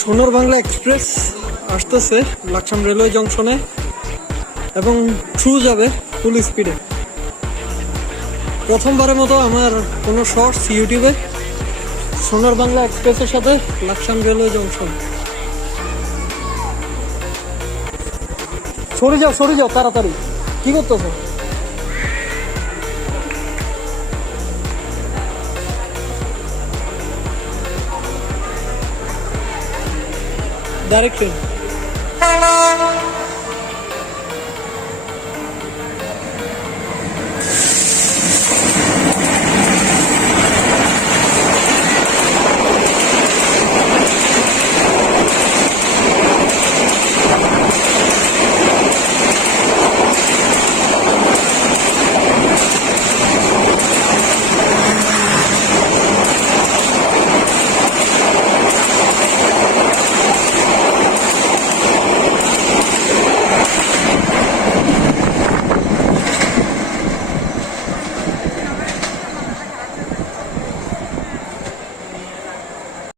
সোনার বাংলা এক্সপ্রেস আসতেছে লাকসাম রেলওয়ে জংশনে এবং থ্রু যাবে ফুল স্পিডে। প্রথমবারের মতো আমার কোনো শর্টস ইউটিউবে সোনার বাংলা এক্সপ্রেসের সাথে লাকসাম রেলওয়ে জংশন। সরে যাও তাড়াতাড়ি, কি করতেছো? Direct train.